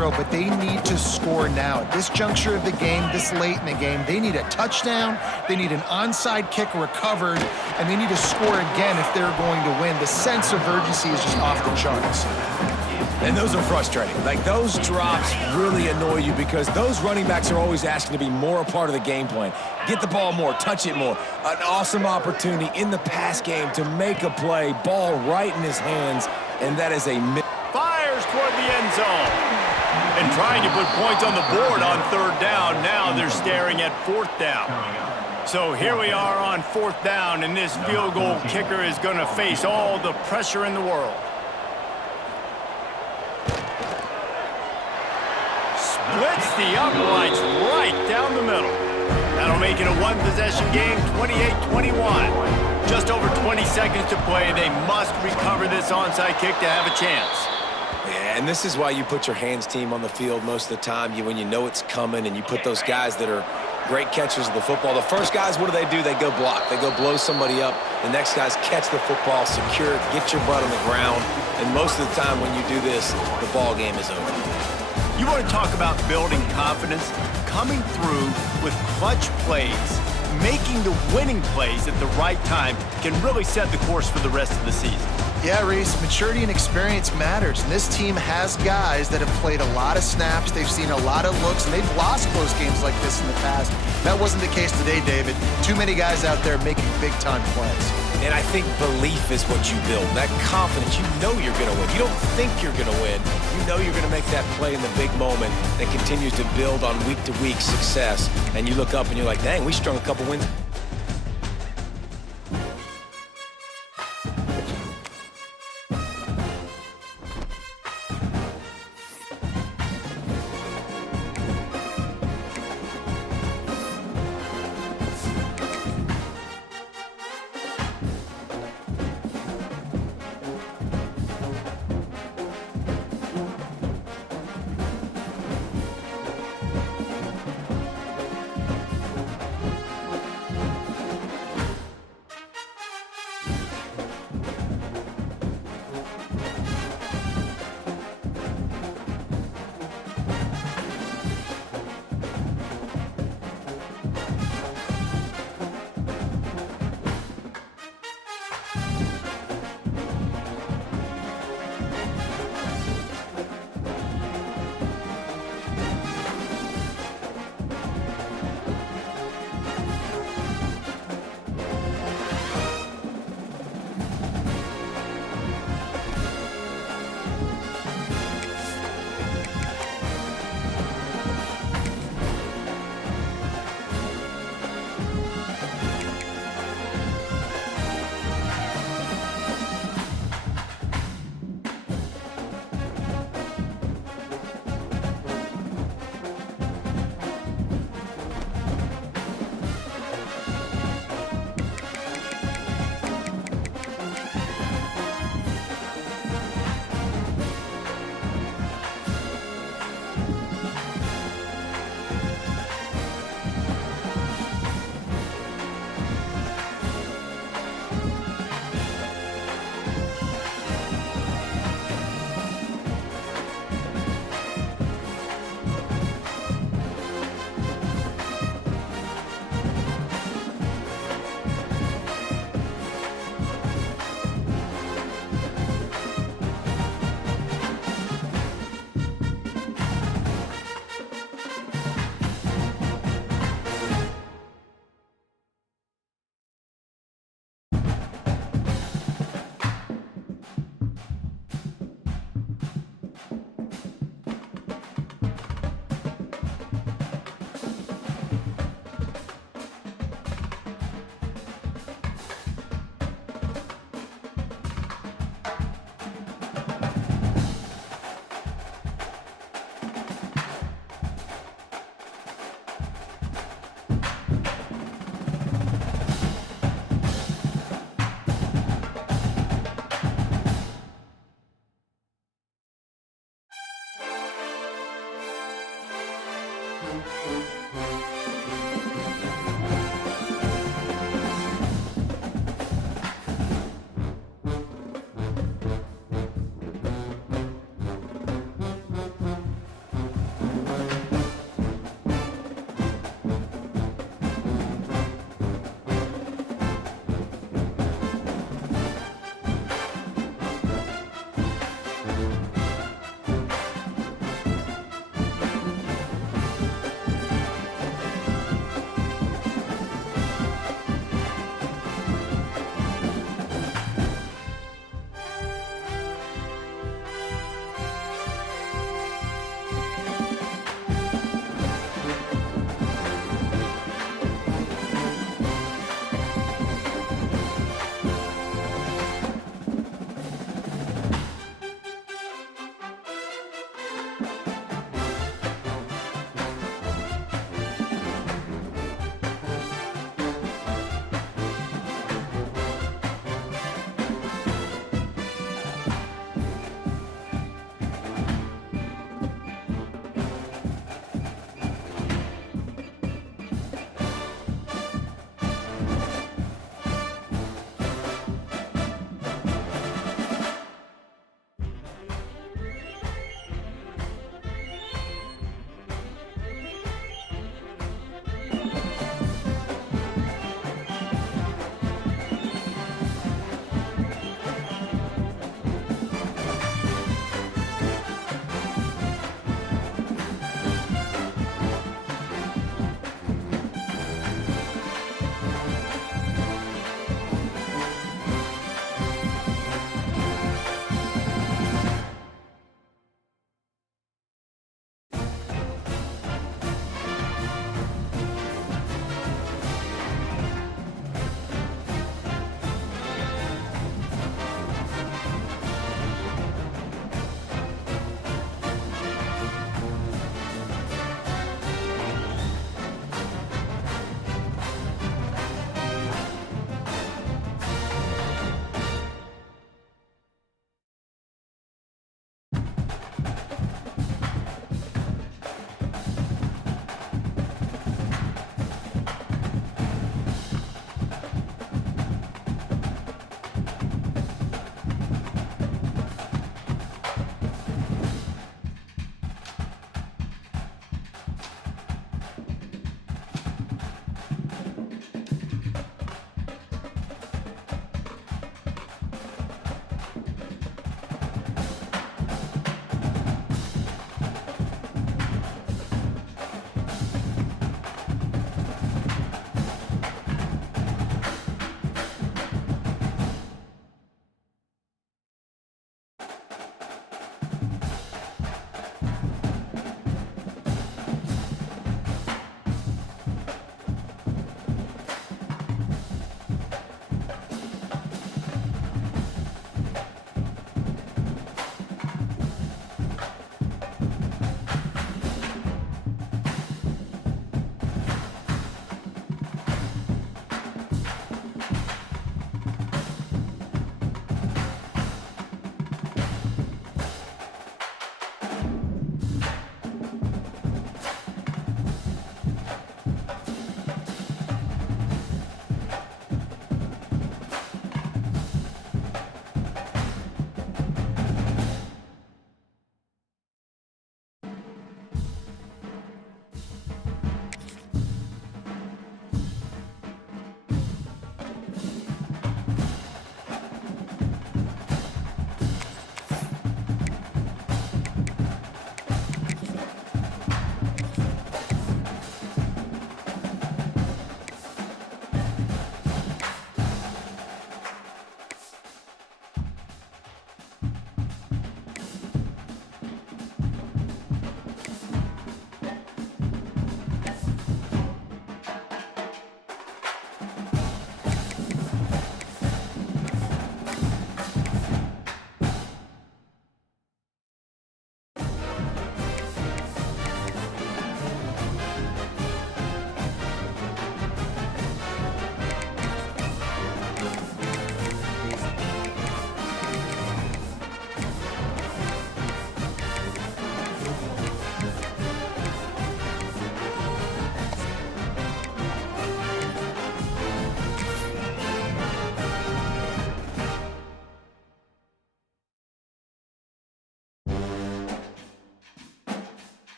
throw, but they need to score now. At this juncture of the game, this late in the game, they need a touchdown, they need an onside kick recovered, and they need to score again if they're going to win. The sense of urgency is just off the charts. And those are frustrating. Like, those drops really annoy you because those running backs are always asking to be more a part of the game plan. Get the ball more, touch it more. An awesome opportunity in the pass game to make a play, ball right in his hands, and that is a miss. Fires toward the end zone. And trying to put points on the board on third down. Now they're staring at fourth down. So here we are on fourth down, and this field goal kicker is going to face all the pressure in the world. Splits the uprights right down the middle. That'll make it a one-possession game, 28-21. Just over 20 seconds to play. They must recover this onside kick to have a chance. Yeah, and this is why you put your hands team on the field most of the time. When you know it's coming, and you put those guys that are great catchers of the football. The first guys, what do? They go block. They go blow somebody up. The next guys catch the football, secure it, get your butt on the ground. And most of the time when you do this, the ball game is over. You want to talk about building confidence? Coming through with clutch plays, making the winning plays at the right time can really set the course for the rest of the season. Yeah, Reese, maturity and experience matters, and this team has guys that have played a lot of snaps, they've seen a lot of looks, and they've lost close games like this in the past. That wasn't the case today, David. Too many guys out there making big-time plays. And I think belief is what you build, that confidence. You know you're going to win. You don't think you're going to win. You know you're going to make that play in the big moment that continues to build on week-to-week success. And you look up and you're like, dang, we strung a couple wins.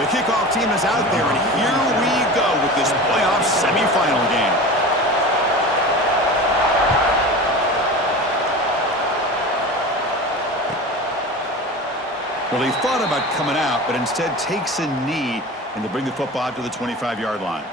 The kickoff team is out there, and here we go with this playoff semifinal game. Well, he thought about coming out, but instead takes a knee, and they bring the football out to the 25-yard line.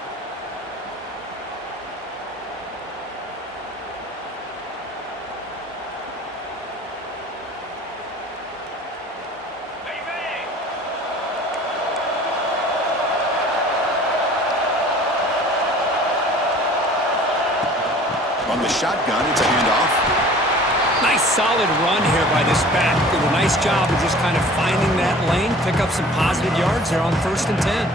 On the shotgun, it's a handoff. Nice solid run here by this back. Did a nice job of just kind of finding that lane, pick up some positive yards there on 1st and 10.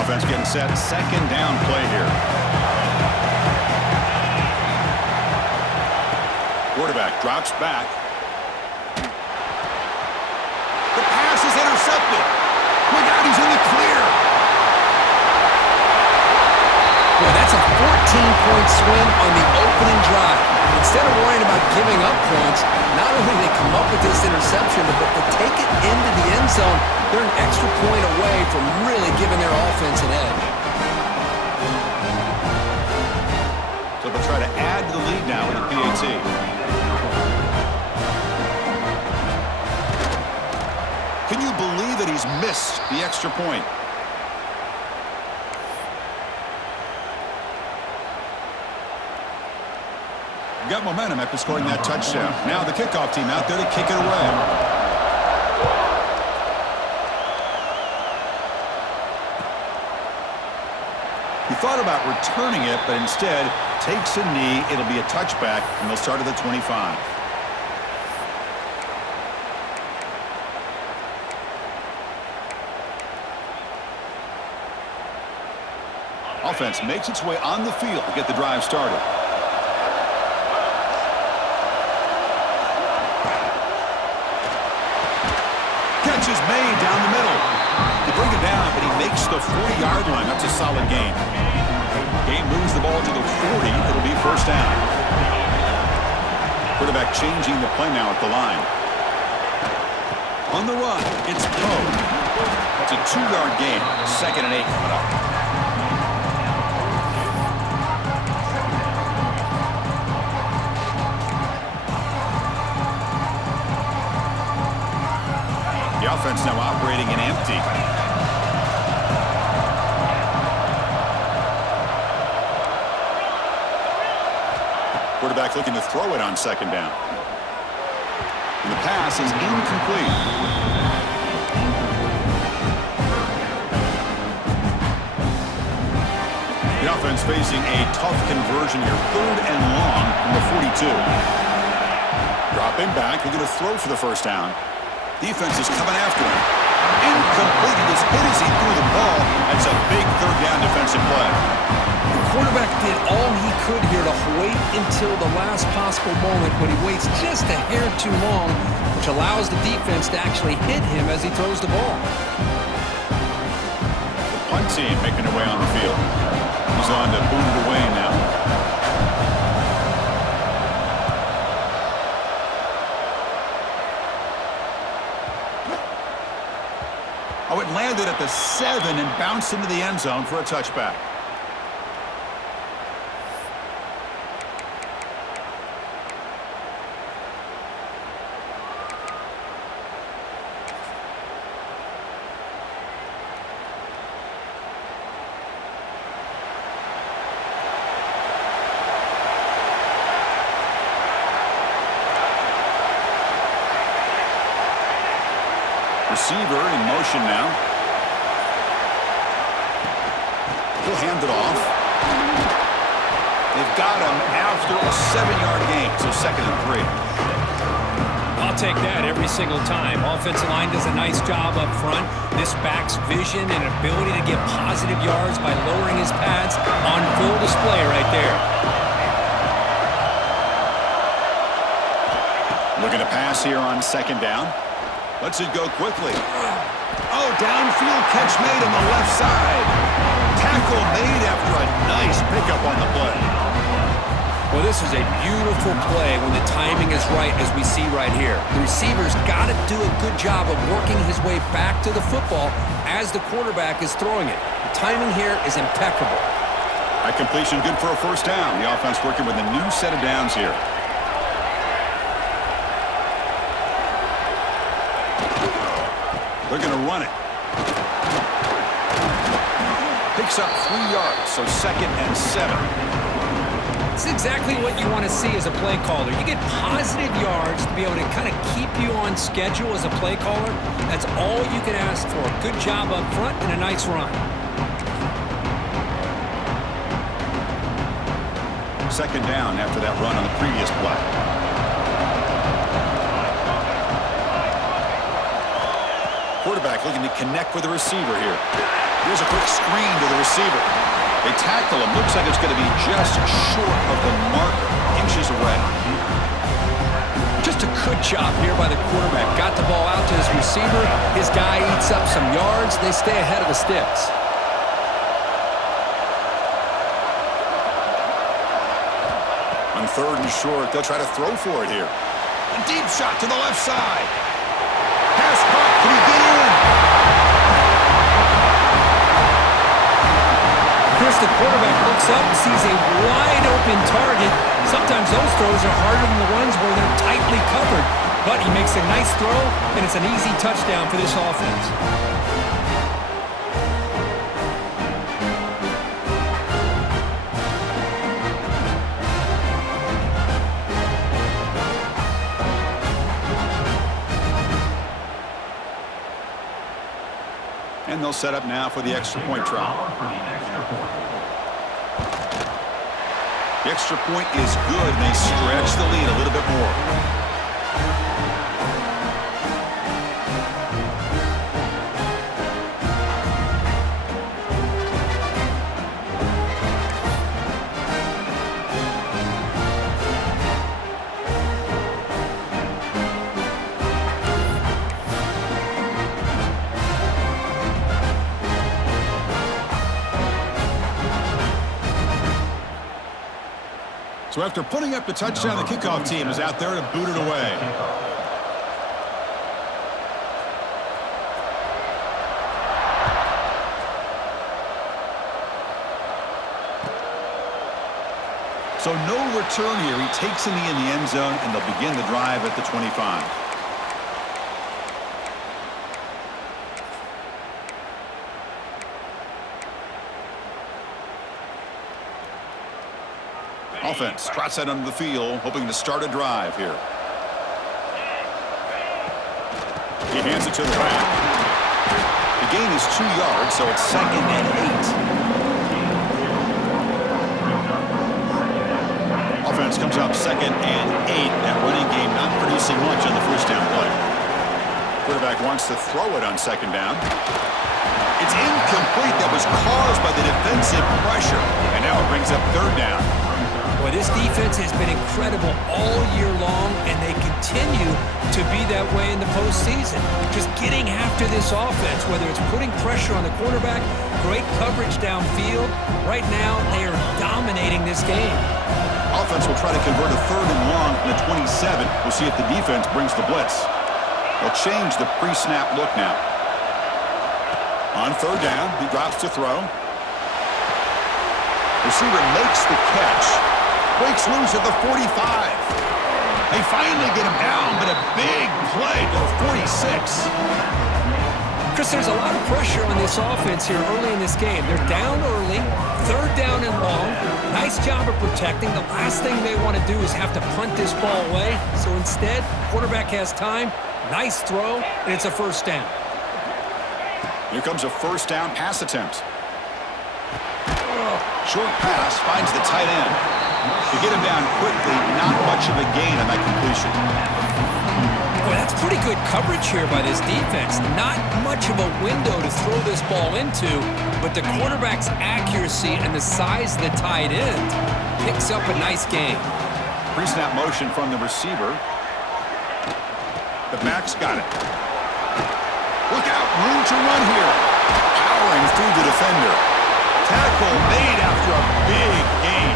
Offense getting set. 2nd down play here. Quarterback drops back. The pass is intercepted. Look out, he's in the clear. Well, that's a 14-point swing on the opening drive. Instead of worrying about giving up points, not only did they come up with this interception, but to take it into the end zone, they're an extra point away from really giving their offense an edge. So they'll try to add to the lead now with the PAT. Can you believe that he's missed the extra point? Got momentum after scoring that touchdown. Now the kickoff team out there to kick it away. He thought about returning it, but instead takes a knee. It'll be a touchback, and they'll start at the 25. Offense makes its way on the field to get the drive started. Catch is made down the middle. They bring it down, but he makes the 40-yard line. That's a solid gain. Game moves the ball to the 40. It'll be 1st down. Quarterback changing the play now at the line. On the run, it's Poe. It's a 2-yard gain. 2nd and 8 coming up. The offense now operating in empty. Quarterback looking to throw it on 2nd down. And the pass is incomplete. The offense facing a tough conversion here. 3rd and long from the 42. Dropping back, looking to throw for the 1st down. Defense is coming after him. Incomplete. He was hit as he threw the ball. That's a big 3rd down defensive play. The quarterback did all he could here to wait until the last possible moment, but he waits just a hair too long, which allows the defense to actually hit him as he throws the ball. The punt team making their way on the field. He's on to boot it away now. Oh, it landed at the 7 and bounced into the end zone for a touchback. Receiver in motion now. He'll hand it off. They've got him after a 7-yard gain, so 2nd and 3. I'll take that every single time. Offensive line does a nice job up front. This back's vision and ability to get positive yards by lowering his pads on full display right there. Looking to pass here on 2nd down. Lets it go quickly. Oh, downfield catch made on the left side. Tackle made after a nice pickup on the play. Well, this is a beautiful play when the timing is right, as we see right here. The receiver's got to do a good job of working his way back to the football as the quarterback is throwing it. The timing here is impeccable. That completion good for a first down. The offense working with a new set of downs here. They're going to run it. Picks up 3 yards, so 2nd and 7. It's exactly what you want to see as a play caller. You get positive yards to be able to kind of keep you on schedule as a play caller. That's all you can ask for. Good job up front and a nice run. 2nd down after that run on the previous play. Quarterback looking to connect with the receiver here. Here's a quick screen to the receiver. They tackle him. Looks like it's going to be just short of the marker, inches away. Just a good job here by the quarterback. Got the ball out to his receiver. His guy eats up some yards. They stay ahead of the sticks. On 3rd and short, they'll try to throw for it here. A deep shot to the left side. Pass caught. Can he get in? First, the quarterback looks up and sees a wide-open target. Sometimes those throws are harder than the ones where they're tightly covered. But he makes a nice throw, and it's an easy touchdown for this offense. And they'll set up now for the extra point try. The extra point is good, and they stretch the lead a little bit more. So after putting up the touchdown, the kickoff team is out there to boot it away. So no return here. He takes in the end zone, and they'll begin the drive at the 25. Offense trots that under the field, hoping to start a drive here. He hands it to the back. The gain is 2 yards, so it's 2nd and 8. Offense comes up 2nd and 8. That running game not producing much on the first down play. Quarterback wants to throw it on 2nd down. It's incomplete. That was caused by the defensive pressure, and now it brings up 3rd down. Boy, this defense has been incredible all year long, and they continue to be that way in the postseason. Just getting after this offense, whether it's putting pressure on the quarterback, great coverage downfield. Right now, they are dominating this game. Offense will try to convert a 3rd and long from the 27. We'll see if the defense brings the blitz. They'll change the pre-snap look now. On 3rd down, he drops to throw. Receiver makes the catch. Breaks loose at the 45. They finally get him down, but a big play to the 46. Chris, there's a lot of pressure on this offense here early in this game. They're down early, 3rd down and long. Nice job of protecting. The last thing they want to do is have to punt this ball away. So instead, quarterback has time. Nice throw, and it's a first down. Here comes a first down pass attempt. Short pass finds the tight end. To get him down quickly, not much of a gain on that completion. Boy, that's pretty good coverage here by this defense. Not much of a window to throw this ball into, but the quarterback's accuracy and the size of the tight end picks up a nice gain. Pre-snap motion from the receiver. The back's got it. Room to run here. Powering through the defender. Tackle made after a big gain.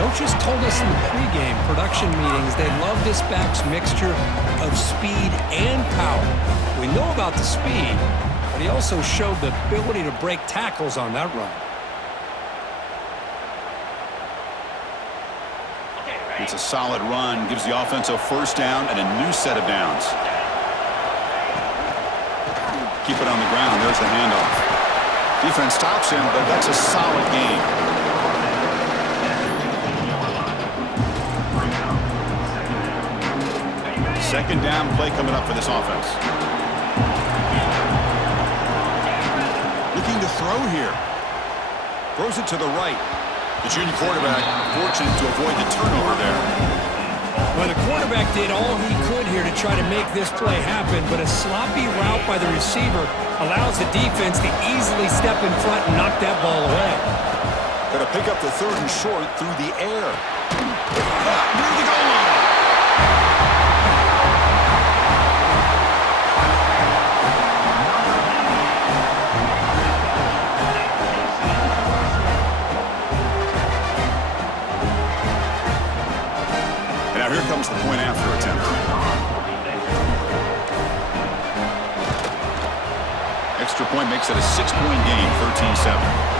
Coaches told us in the pregame production meetings they love this back's mixture of speed and power. We know about the speed, but he also showed the ability to break tackles on that run. It's a solid run, gives the offense a first down and a new set of downs. Keep it on the ground. There's the handoff. Defense stops him, but that's a solid gain. Second down play coming up for this offense. Looking to throw here. Throws it to the right. The junior quarterback fortunate to avoid the turnover there. Well, the quarterback did all he could here to try to make this play happen, but a sloppy route by the receiver allows the defense to easily step in front and knock that ball away. Got to pick up the third and short through the air. Near the goal line. Now here comes the point after attempt. Extra point makes it a 6-point game, 13-7.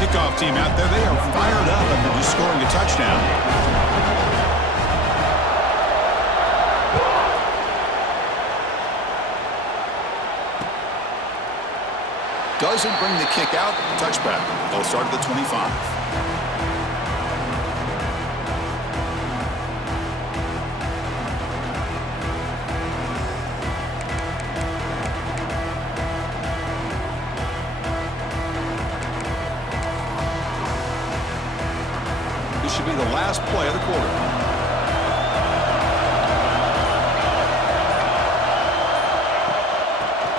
Kickoff team out there, they are fired up after just scoring a touchdown. Doesn't bring the kick out, touchback. They'll start at the 25. This should be the last play of the quarter.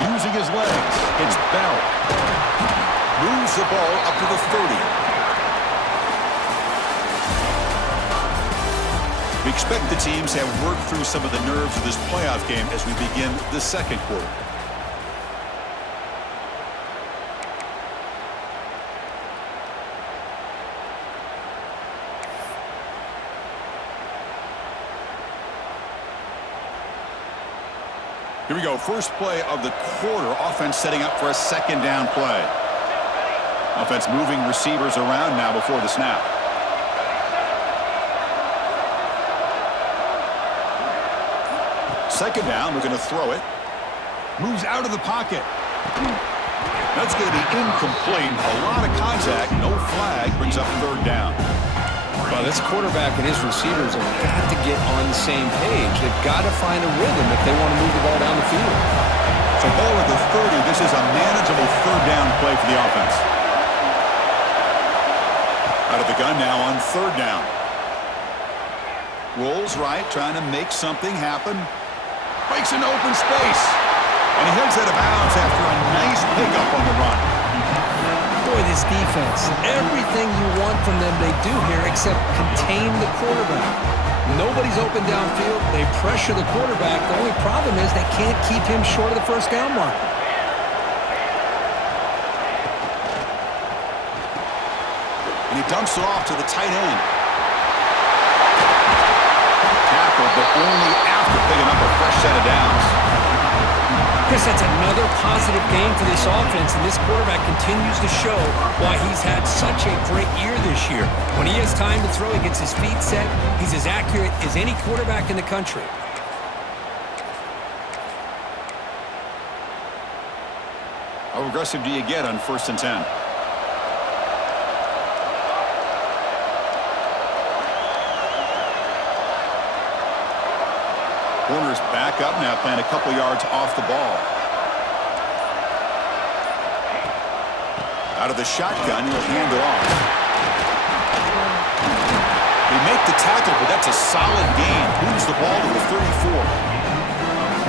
Using his legs, it's Bell. Moves the ball up to the 30. We expect the teams to have worked through some of the nerves of this playoff game as we begin the second quarter. Here we go, first play of the quarter. Offense setting up for a second down play. Offense moving receivers around now before the snap. Second down, we're going to throw it. Moves out of the pocket. That's going to be incomplete. A lot of contact, no flag, brings up third down. Well, this quarterback and his receivers have got to get on the same page. They've got to find a rhythm if they want to move the ball down the field. So ball at the 30. This is a manageable third down play for the offense. Out of the gun now on third down. Rolls right, trying to make something happen. Breaks into open space. And he heads out of bounds after a nice pickup on the run. Boy, this defense, everything you want from them they do here except contain the quarterback. Nobody's open downfield. They pressure the quarterback. The only problem is they can't keep him short of the first down mark. And he dumps it off to the tight end. Tackle, but only after picking up a fresh set of downs. Chris, that's another positive game for this offense, and this quarterback continues to show why he's had such a great year this year. When he has time to throw, he gets his feet set. He's as accurate as any quarterback in the country. How aggressive do you get on 1st and 10? Corners back up now, playing a couple yards off the ball. Out of the shotgun, he'll hand it off. They make the tackle, but that's a solid gain. Moves the ball to the 34.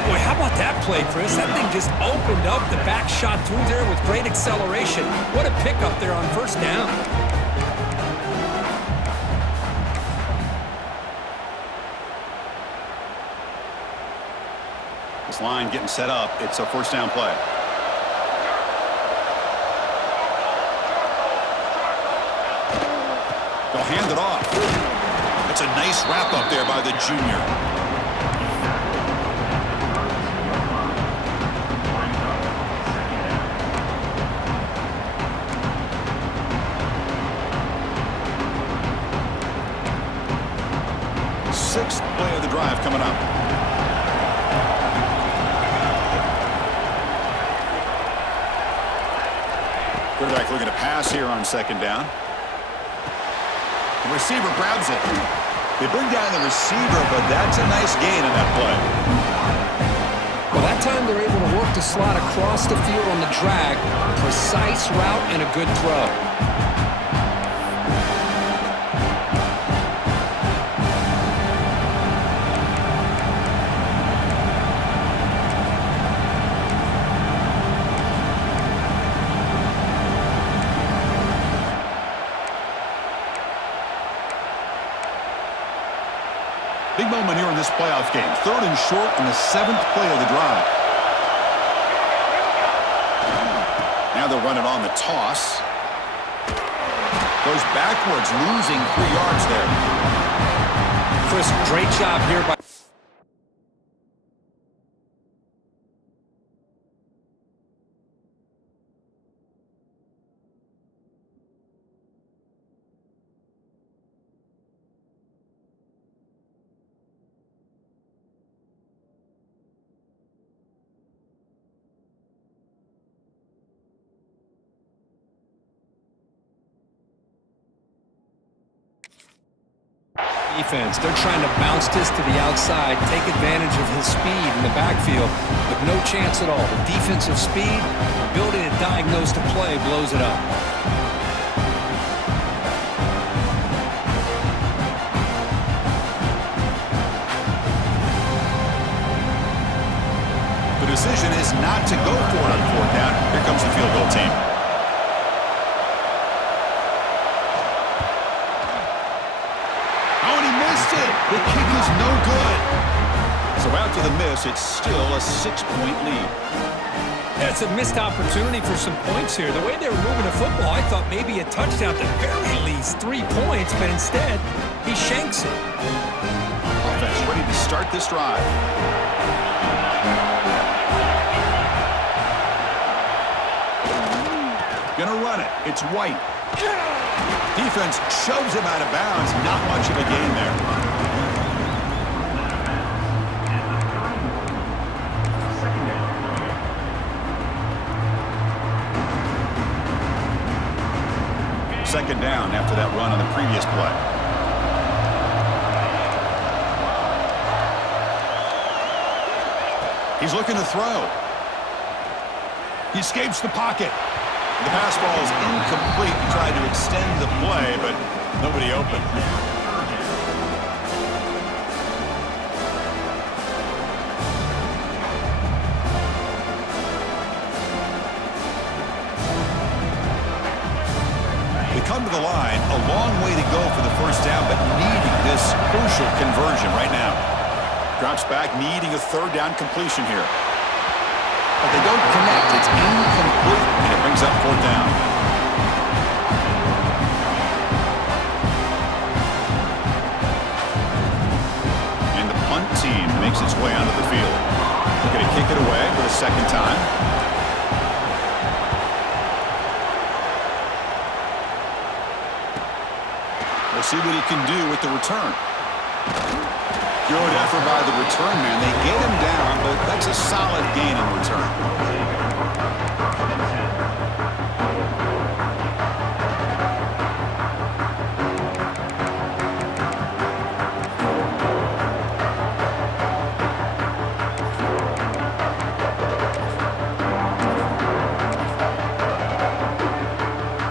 Boy, how about that play, Chris? That thing just opened up the back shot through there with great acceleration. What a pickup there on first down. This line getting set up. It's a first down play. They'll hand it off. It's a nice wrap up there by the junior. Sixth play of the drive coming up. Quarterback looking to pass here on second down. The receiver grabs it. They bring down the receiver, but that's a nice gain on that play. Well, that time they're able to work the slot across the field on the drag. Precise route and a good throw. Big moment here in this playoff game. Third and short on the seventh play of the drive. Now they'll run it on the toss. Goes backwards, losing 3 yards there. Chris, great job here by... defense. They're trying to bounce this to the outside, take advantage of his speed in the backfield, but no chance at all. The defensive speed, ability to diagnose the play, blows it up. The decision is not to go for it on fourth down. Here comes the field goal team. The kick is no good. So after the miss, it's still a 6-point lead. Yeah, it's a missed opportunity for some points here. The way they were moving the football, I thought maybe a touchdown, at the very least 3 points, but instead, he shanks it. Offense ready to start this drive. Gonna run it. It's White. Defense shoves him out of bounds. Not much of a gain there. Second down after that run on the previous play. He's looking to throw. He escapes the pocket. The pass ball is incomplete. He tried to extend the play, but nobody open. They come to the line, a long way to go for the first down, but needing this crucial conversion right now. Drops back, needing a third down completion here. But they don't connect. It's incomplete, and it brings up fourth down. And the punt team makes its way onto the field. They're going to kick it away for the second time. We'll see what he can do with the return. Good effort by the return man. They get him down, but that's a solid gain in return.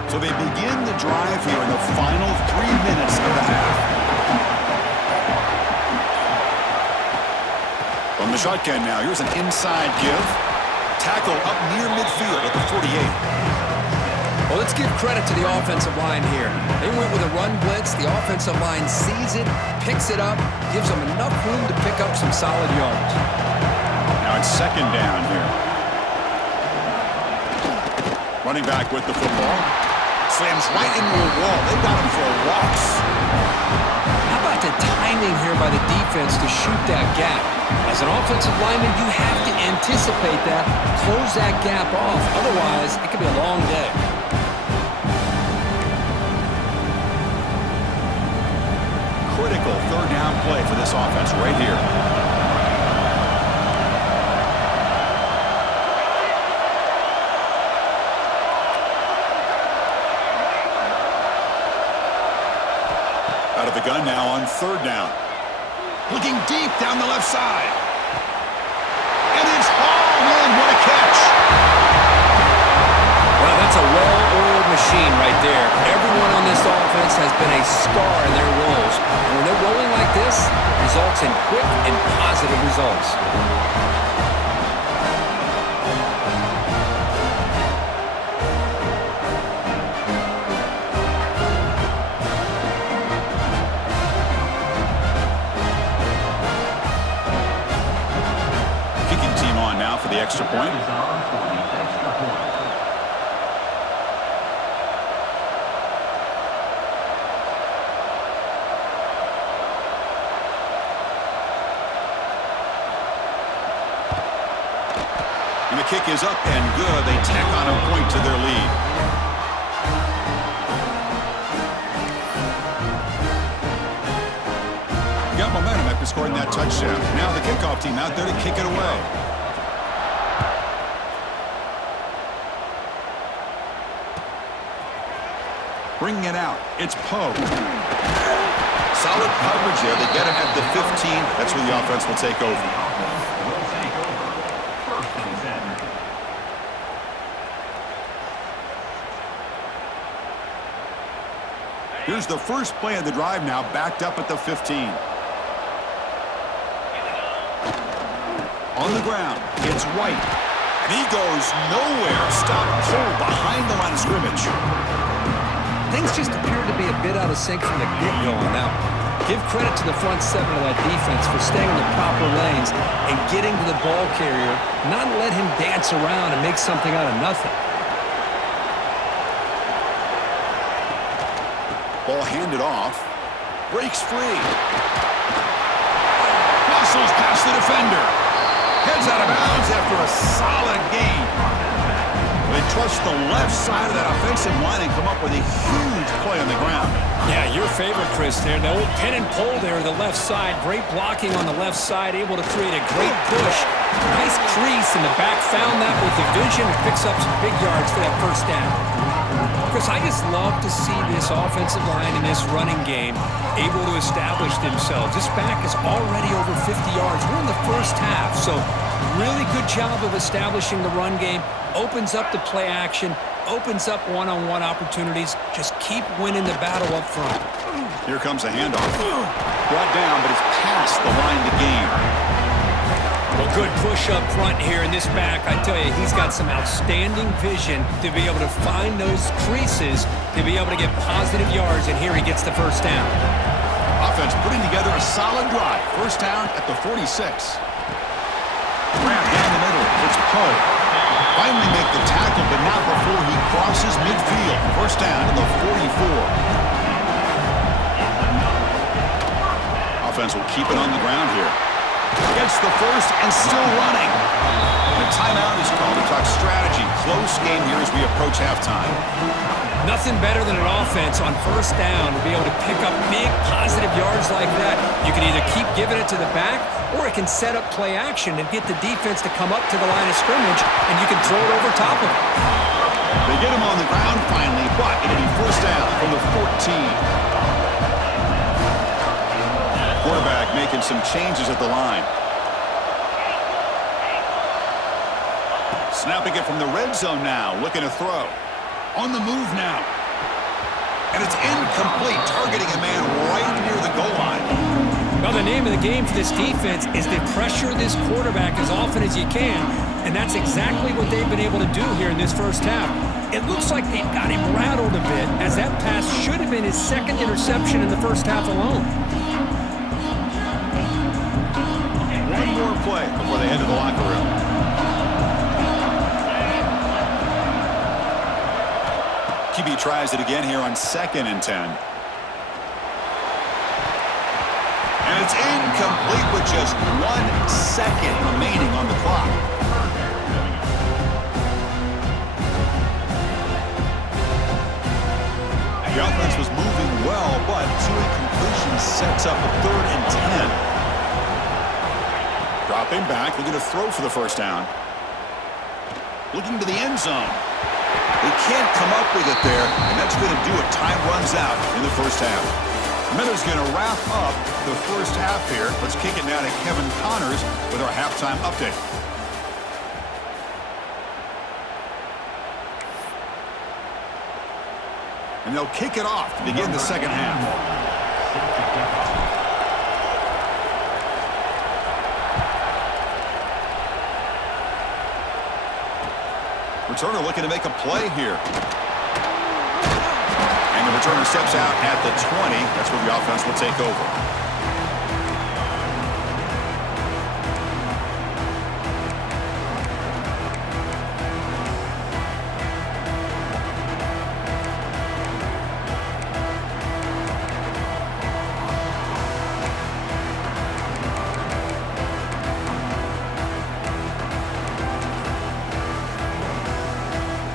So they begin the drive here in the final 3 minutes of the half. the shotgun now. Here's an inside give. Tackle up near midfield at the 48. Well, let's give credit to the offensive line here. They went with a run blitz. The offensive line sees it, picks it up, gives them enough room to pick up some solid yards. Now it's second down here. Running back with the football. Slams right into a wall. They've got him for a loss. How about the timing here by the defense to shoot that gap? As an offensive lineman, you have to anticipate that, close that gap off. Otherwise, it could be a long day. Critical third down play for this offense right here. Out of the gun now on third down. Looking deep down the left side. And it's hauled in. What a catch. Well, that's a well-oiled machine right there. Everyone on this offense has been a star in their roles. And when they're rolling like this, it results in quick and positive results. For the extra point. And the kick is up and good. They tack on a point to their lead. Got momentum after scoring that touchdown. Now the kickoff team out there to kick it away. Bringing it out, it's Poe. Solid coverage there. They get him at the 15. That's where the offense will take over. Here's the first play of the drive now, backed up at the 15. On the ground, it's White. And he goes nowhere. Stop cold behind the line of scrimmage. Things just appear to be a bit out of sync from the get-go on that one. Give credit to the front seven of that defense for staying in the proper lanes and getting to the ball carrier, not let him dance around and make something out of nothing. Ball handed off. Breaks free. Muscles past the defender. Heads out of bounds after a solid gain. They trust the left side of that offensive line and come up with a huge play on the ground. Yeah, your favorite, Chris, there. The old pin and pull there, the left side. Great blocking on the left side, able to create a great push. Nice crease in the back, found that with the vision and picks up some big yards for that first down. Chris, I just love to see this offensive line in this running game able to establish themselves. This back is already over 50 yards. We're in the first half, so really good job of establishing the run game. Opens up the play action, opens up one-on-one opportunities. Just keep winning the battle up front. Here comes a handoff. Brought down, but it's past the line to gain. Well, good push up front here in this back. I tell you, he's got some outstanding vision to be able to find those creases, to be able to get positive yards, and here he gets the first down. Offense putting together a solid drive. First down at the 46. Grab down the middle. It's Poe. Finally make the tackle, but not before he crosses midfield. First down to the 44. Offense will keep it on the ground here. Gets the first and still running. The timeout is called to talk strategy. Close game here as we approach halftime. Nothing better than an offense on first down to be able to pick up big positive yards like that. You can either keep giving it to the back, or it can set up play action and get the defense to come up to the line of scrimmage, and you can throw it over top of it. They get him on the ground finally, but it'll be first down from the 14. Quarterback making some changes at the line. Snapping it from the red zone now, looking to throw. On the move now. And it's incomplete, targeting a man right near the goal line. Well, the name name of the game for this defense is to pressure this quarterback as often as you can, and that's exactly what they've been able to do here in this first half. It looks like they've got him rattled a bit, as that pass should have been his second interception in the first half alone. One more play before they head to the locker room. QB tries it again here on 2nd and 10. And it's incomplete with just 1 second remaining on the clock. The offense was moving well, but 2 incompletions sets up a 3rd and 10. Dropping back, looking to throw for the first down. Looking to the end zone. They can't come up with it there, and that's going to do it. Time runs out in the first half. Miller's going to wrap up the first half here. Let's kick it now to Kevin Connors with our halftime update. And they'll kick it off to begin the second half. Returner looking to make a play here. And the returner steps out at the 20. That's where the offense will take over.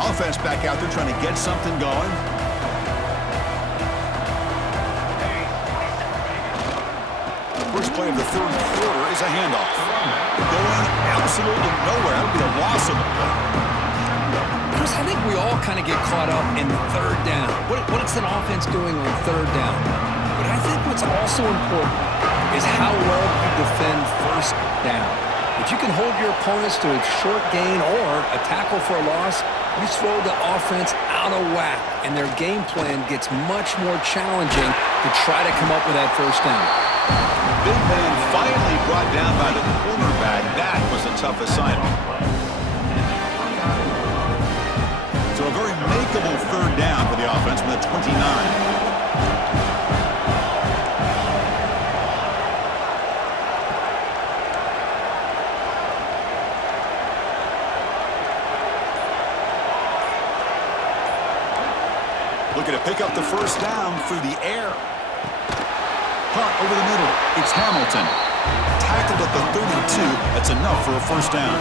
Offense back out there trying to get something going. First play of the third quarter is a handoff. Going absolutely nowhere. That would be a loss of the play. Chris, I think we all kind of get caught up in third down. What is an offense doing on third down? But I think what's also important is how well you defend first down. If you can hold your opponents to a short gain or a tackle for a loss, you throw the offense out of whack, and their game plan gets much more challenging to try to come up with that first down. Big man finally brought down by the cornerback. That was a tough assignment. So a very makeable third down for the offense from the 29. Looking to pick up the first down through the air. Hunt over the middle. It's Hamilton. Tackled at the 32. That's enough for a first down.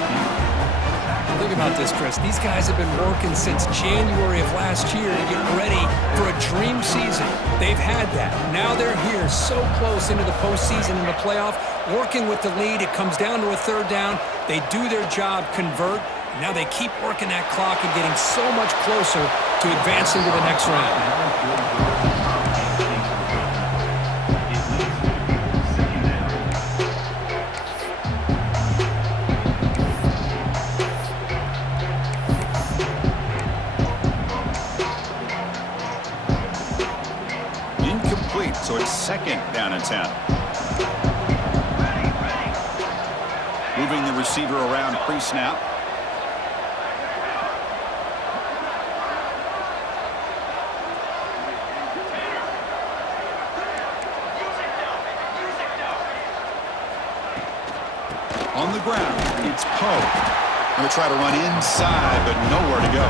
Think about this, Chris. These guys have been working since January of last year to get ready for a dream season. They've had that. Now they're here so close into the postseason and the playoff, working with the lead. It comes down to a third down. They do their job, convert. Now they keep working that clock and getting so much closer to advancing to the next round. Incomplete, so it's 2nd down and 10. Moving the receiver around pre-snap. On the ground, it's Poe. Going to try to run inside, but nowhere to go.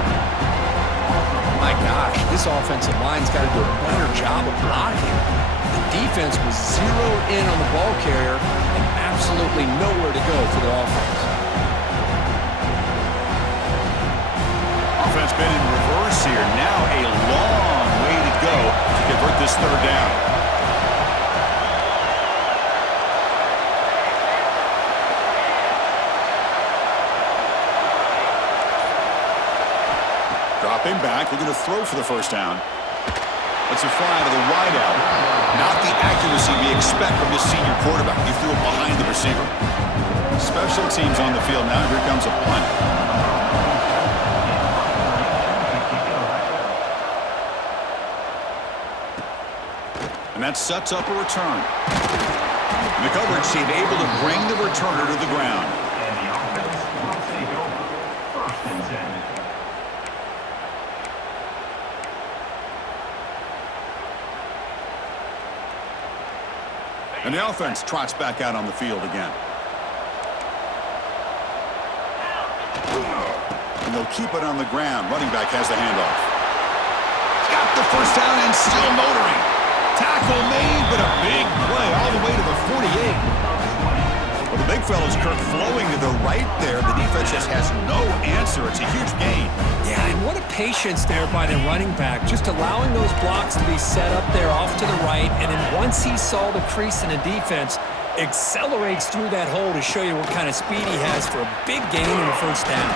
My gosh, this offensive line's got to do a better job of blocking. The defense was zeroed in on the ball carrier and absolutely nowhere to go for the offense. Offense been in reverse here. Now a long way to go to convert this third down. Dropping back, looking to throw for the first down. It's a fly to the wideout. Not the accuracy we expect from this senior quarterback. He threw it behind the receiver. Special teams on the field now. Here comes a punt. And that sets up a return. And the coverage team able to bring the returner to the ground. And the offense trots back out on the field again. And they'll keep it on the ground. Running back has the handoff. Got the first down and still motoring. Tackle made, but a big play all the way to the 48. Well, the big fella's Kirk flowing to the right there. The defense just has no answer. It's a huge gain. Yeah, and what a patience there by the running back, just allowing those blocks to be set up there off to the right, and then once he saw the crease in the defense, accelerates through that hole to show you what kind of speed he has for a big gain in the first down.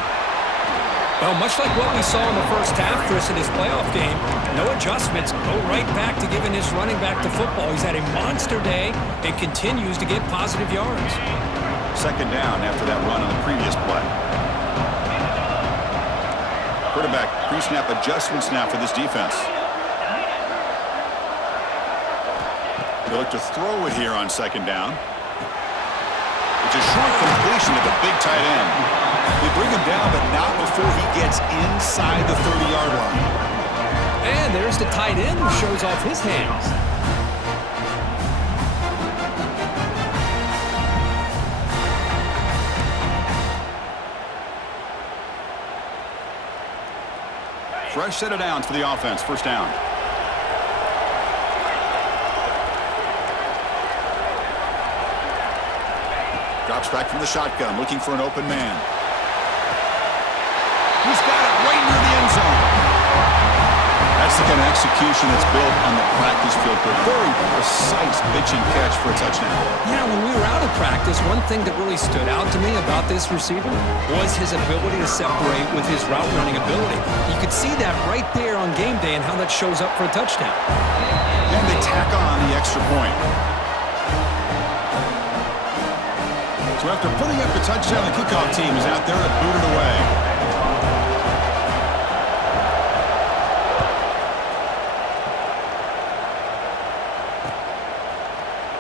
Well, much like what we saw in the first half, Chris, in his playoff game, no adjustments, go right back to giving this running back the football. He's had a monster day and continues to get positive yards. Second down after that run on the previous play. Quarterback pre-snap adjustments now for this defense. They look to throw it here on second down. It's a short completion to the big tight end. They bring him down, but not before he gets inside the 30-yard line. And there's the tight end who shows off his hands. Fresh set of downs for the offense. First down. Drops back from the shotgun, looking for an open man. He's got it right near the end zone. That's the kind of execution that's built on the practice field. A very precise pitch and catch for a touchdown. Yeah, when we were out of practice, one thing that really stood out to me about this receiver was his ability to separate with his route running ability. You could see that right there on game day and how that shows up for a touchdown. And they tack on the extra point. So after putting up the touchdown, the kickoff team is out there to boot it away.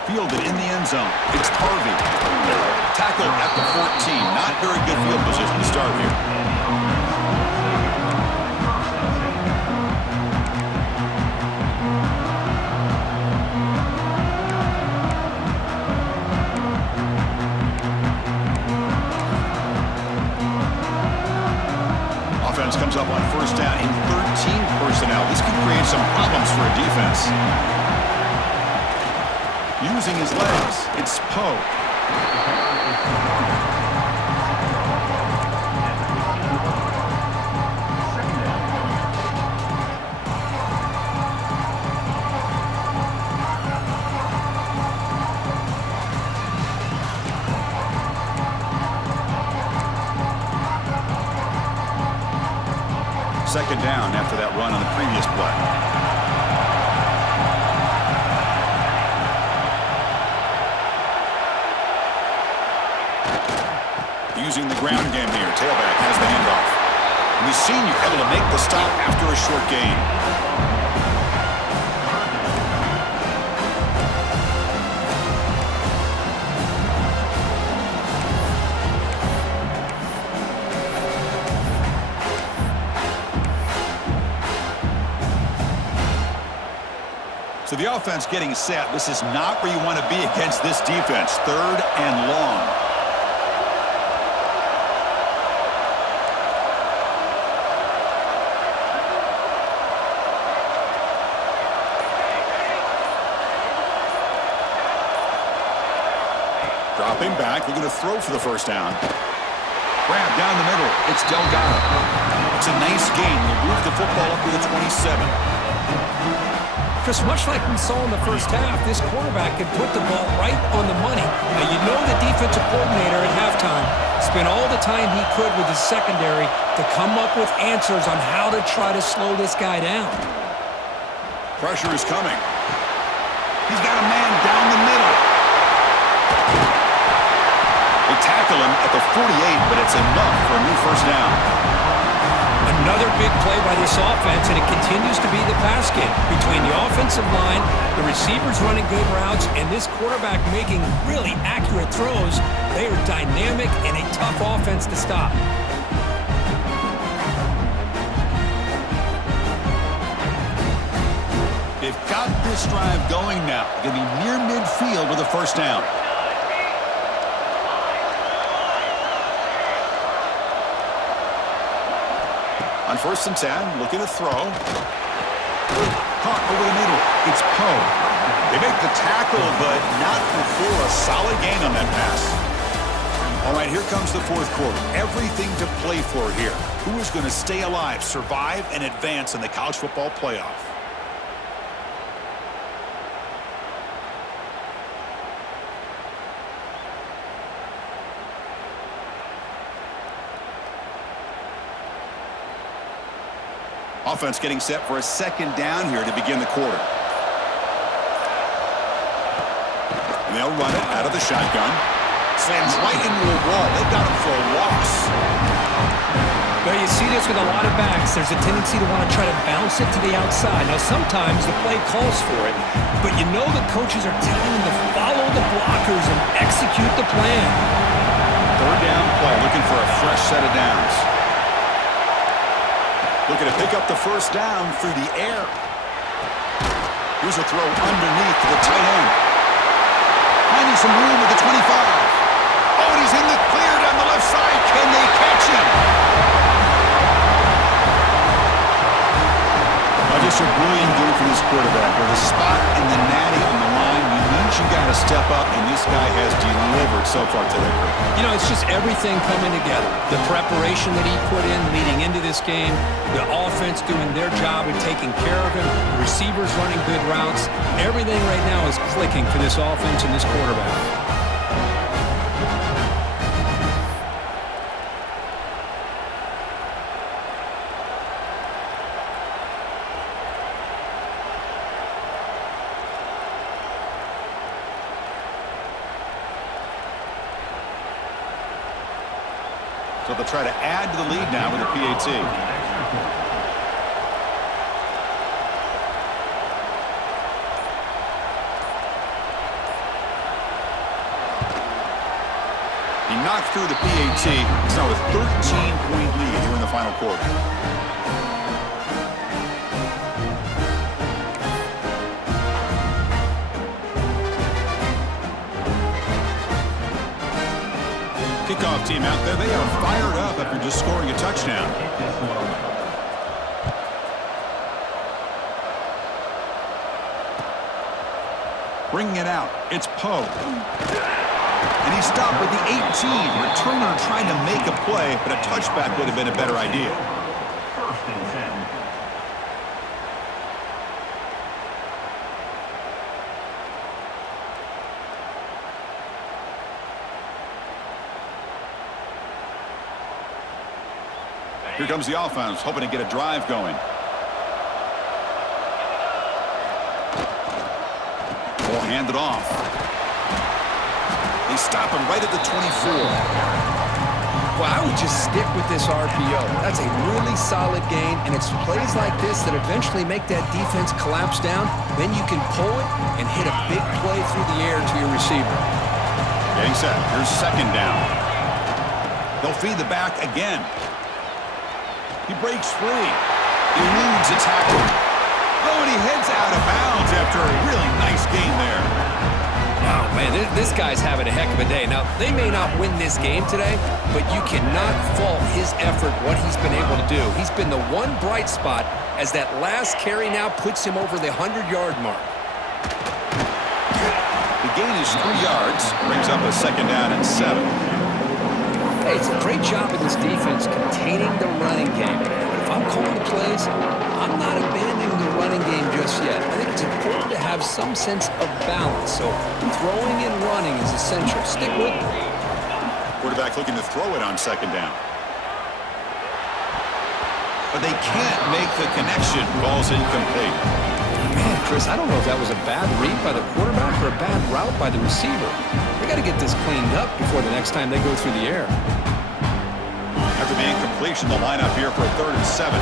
Fielded in the end zone. It's Harvey. Tackled at the 14. Not very good field position to start here. Offense comes up on first down in 13 personnel. This can create some problems for a defense. Using his legs, it's Poe. Second down after that run on the previous play. Using the ground game here. Tailback has the handoff. And the senior able to make the stop after a short gain. So the offense getting set. This is not where you want to be against this defense. Third and long. Dropping back, they're going to throw for the first down. Grab down the middle, it's Delgado. It's a nice gain. They'll move the football up to the 27. Chris, much like we saw in the first half, this quarterback can put the ball right on the money. Now, you know the defensive coordinator at halftime spent all the time he could with his secondary to come up with answers on how to try to slow this guy down. Pressure is coming. He's got a man down the middle. They tackle him at the 48, but it's enough for a new first down. Another big play by this offense, and it continues to be the pass game. Between the offensive line, the receivers running good routes, and this quarterback making really accurate throws, they are dynamic and a tough offense to stop. They've got this drive going now. Going to be near midfield with a first down. On 1st and 10, looking to throw. Caught over the middle. It's Poe. They make the tackle, but not before a solid gain on that pass. All right, here comes the 4th quarter. Everything to play for here. Who is going to stay alive, survive, and advance in the college football playoff? Offense getting set for a 2nd down here to begin the quarter. And they'll run it out of the shotgun. Slams right into a wall. They've got him for a loss. Well, you see this with a lot of backs. There's a tendency to want to try to bounce it to the outside. Now, sometimes the play calls for it, but you know the coaches are telling them to follow the blockers and execute the plan. 3rd down play, looking for a fresh set of downs. Looking to pick up the first down through the air. Here's a throw underneath to the tight end. Finding some room at the 25. Oh, and he's in the clear down the left side. Can they catch him? Just a brilliant game from this quarterback. With a spot in the natty on the line, you means you got to step up, and this guy has delivered so far today. You know, it's just everything coming together. The preparation that he put in leading into this game, the offense doing their job of taking care of him, the receivers running good routes. Everything right now is clicking for this offense and this quarterback. So they'll try to add to the lead now with a PAT. He knocked through the PAT. It's now a 13-point lead here in the final quarter. Kickoff team out there. They are fired up after just scoring a touchdown. Bringing it out. It's Poe. And he stopped with the 18. Returner trying to make a play, but a touchback would have been a better idea. Here comes the offense, hoping to get a drive going. Ball handed off. They stop him right at the 24. Well, I would just stick with this RPO. That's a really solid game, and it's plays like this that eventually make that defense collapse down. Then you can pull it and hit a big play through the air to your receiver. Getting set. Here's 2nd down. They'll feed the back again. He breaks free. Eludes a tackle. Oh, and he heads out of bounds after a really nice game there. Wow, man, this guy's having a heck of a day. Now, they may not win this game today, but you cannot fault his effort, what he's been able to do. He's been the one bright spot as that last carry now puts him over the 100-yard mark. The gain is 3 yards. Brings up a 2nd down and 7. Hey, it's a great job of this defense containing the running game. But if I'm calling the plays, I'm not abandoning the running game just yet. I think it's important to have some sense of balance. So throwing and running is essential. Stick with it. Quarterback looking to throw it on 2nd down. But they can't make the connection. Ball's incomplete. Man, Chris, I don't know if that was a bad read by the quarterback or a bad route by the receiver. They got to get this cleaned up before the next time they go through the air. After the incompletion, the lineup here for a 3rd and 7.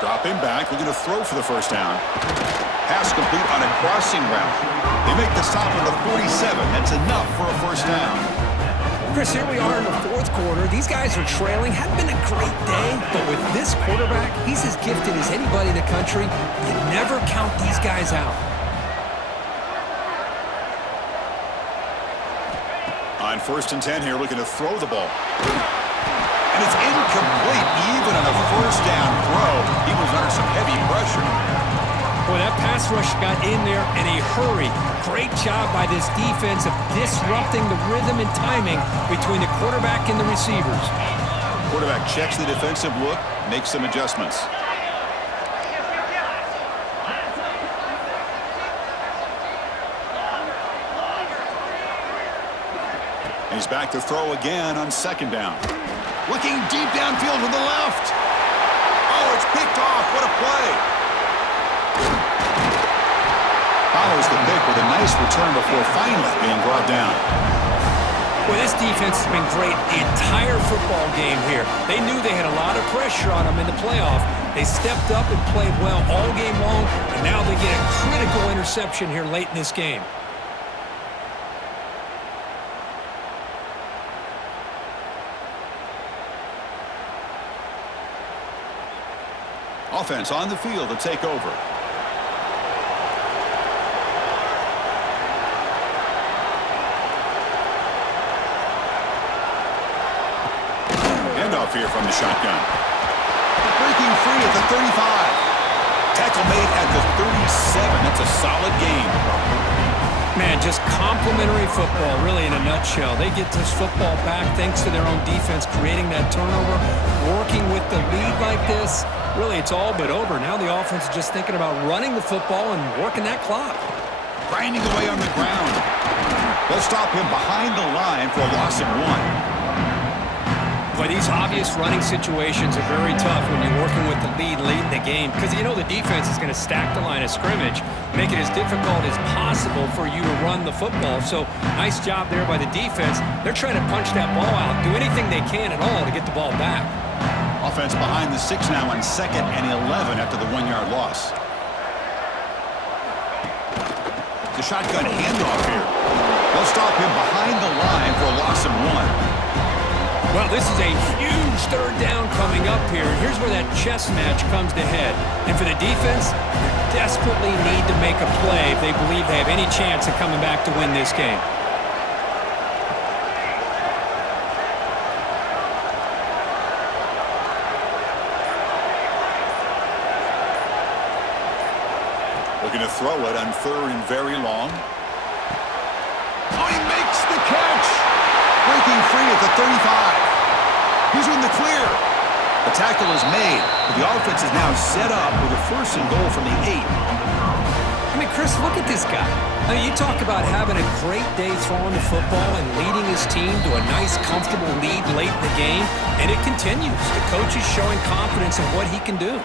Dropping back, looking to throw for the first down. Pass complete on a crossing route. They make the stop at the 47. That's enough for a first down. Chris, here we are in the 4th quarter. These guys are trailing. Hadn't been a great day, but with this quarterback, he's as gifted as anybody in the country. You never count these guys out. On 1st and 10 here, looking to throw the ball. And it's incomplete, even on a first down throw. He was under some heavy pressure. Boy, that pass rush got in there in a hurry. Great job by this defense of disrupting the rhythm and timing between the quarterback and the receivers. Quarterback checks the defensive look, makes some adjustments. And he's back to throw again on 2nd down. Looking deep downfield to the left. Oh, it's picked off. What a play. Follows the pick with a nice return before finally being brought down. Well, this defense has been great the entire football game here. They knew they had a lot of pressure on them in the playoff. They stepped up and played well all game long, and now they get a critical interception here late in this game. Offense on the field to take over. Handoff here from the shotgun. Breaking free at the 35. Tackle made at the 37. That's a solid game. Man, just complimentary football, really, in a nutshell. They get this football back thanks to their own defense, creating that turnover, working with the lead like this. Really, it's all but over. Now the offense is just thinking about running the football and working that clock. Grinding away on the ground. They'll stop him behind the line for a loss of 1. But these obvious running situations are very tough when you're working with the lead late in the game because you know the defense is going to stack the line of scrimmage, make it as difficult as possible for you to run the football. So nice job there by the defense. They're trying to punch that ball out, do anything they can at all to get the ball back. Offense behind the 6 now on 2nd and 11 after the 1-yard loss. The shotgun handoff here. They'll stop him behind the line for a loss of 1. Well, this is a huge 3rd down coming up here. Here's where that chess match comes to head. And for the defense, they desperately need to make a play if they believe they have any chance of coming back to win this game. Looking to throw it on 3rd and very long. Oh, he makes the catch! Breaking free at the 35. He's in the clear. The tackle is made, but the offense is now set up with a 1st and goal from the 8. I mean, Chris, look at this guy. I mean, you talk about having a great day throwing the football and leading his team to a nice, comfortable lead late in the game, and it continues. The coach is showing confidence in what he can do.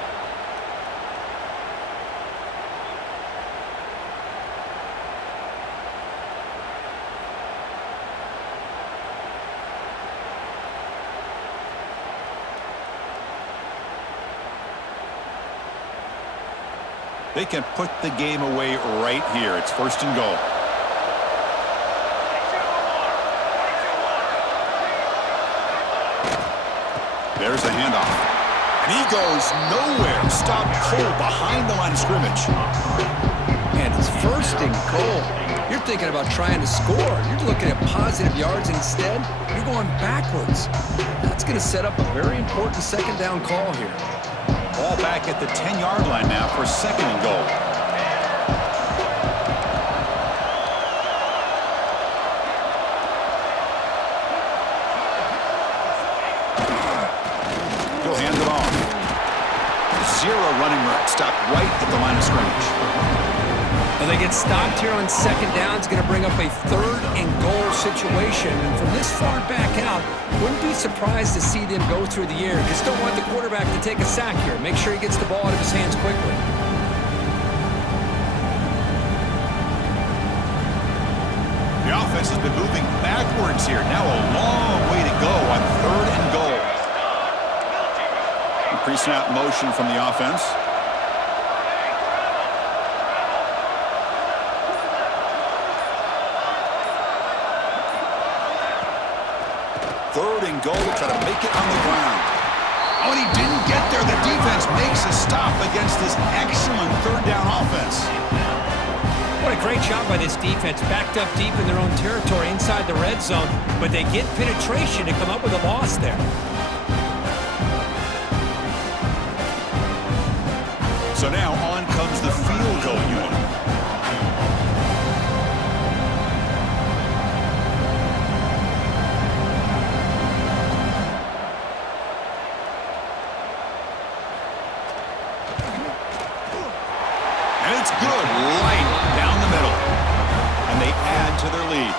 They can put the game away right here. It's 1st and goal. There's the handoff. And he goes nowhere. Stopped cold behind the line of scrimmage. And it's 1st and goal. You're thinking about trying to score. You're looking at positive yards instead. You're going backwards. That's going to set up a very important 2nd down call here. Ball back at the 10-yard line now for 2nd and goal. He'll hand it off. 0 running route. Stopped right at the line of scrimmage. Well, they get stopped here on 2nd down. It's going to bring up a 3rd and goal situation. And from this far back out, wouldn't be surprised to see them go through the air. Just don't want the quarterback to take a sack here. Make sure he gets the ball out of his hands quickly. The offense offense has been moving backwards here. Now a long way to go on 3rd and goal. Pre-snap motion from the offense. Third and goal, try to make it on the ground. Oh, and he didn't get there. The defense makes a stop against this excellent 3rd down offense. What a great job by this defense. Backed up deep in their own territory inside the red zone, but they get penetration to come up with a loss there. So now on comes the field goal unit. And it's good, right down the middle. And they add to their lead.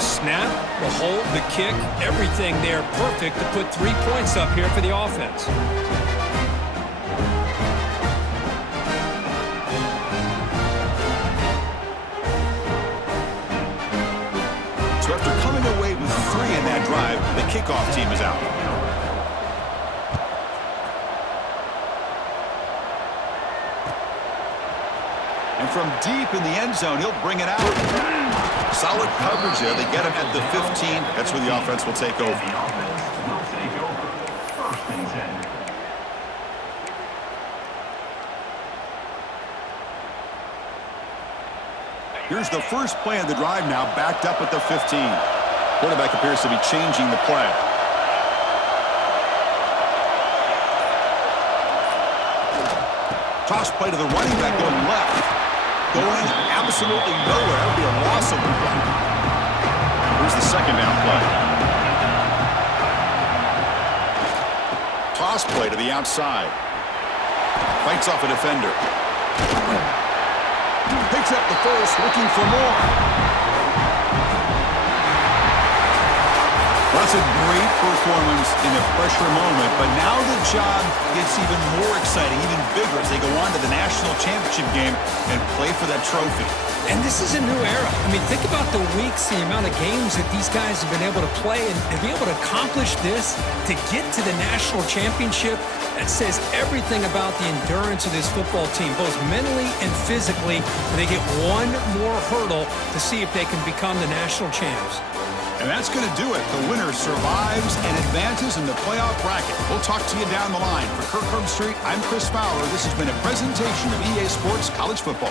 Snap, the hold, the kick, everything there perfect to put 3 points up here for the offense. So after coming away with 3 in that drive, the kickoff team is out. And from deep in the end zone, he'll bring it out. Solid coverage there. They get him at the 15. That's where the offense will take over. Here's the first play of the drive now, backed up at the 15. Quarterback appears to be changing the play. Toss play to the running back going left. Going absolutely nowhere. That would be a loss of the play. Here's the second down play. Toss play to the outside. Fights off a defender. Picks up the first, looking for more. That's a great performance in a pressure moment, but now the job gets even more exciting, even bigger as they go on to the national championship game and play for that trophy. And this is a new era. I mean, think about the weeks, the amount of games that these guys have been able to play and be able to accomplish this, to get to the national championship. That says everything about the endurance of this football team, both mentally and physically. They get one more hurdle to see if they can become the national champs. And that's going to do it. The winner survives and advances in the playoff bracket. We'll talk to you down the line. For Kirk Herbstreit, I'm Chris Fowler. This has been a presentation of EA Sports College Football.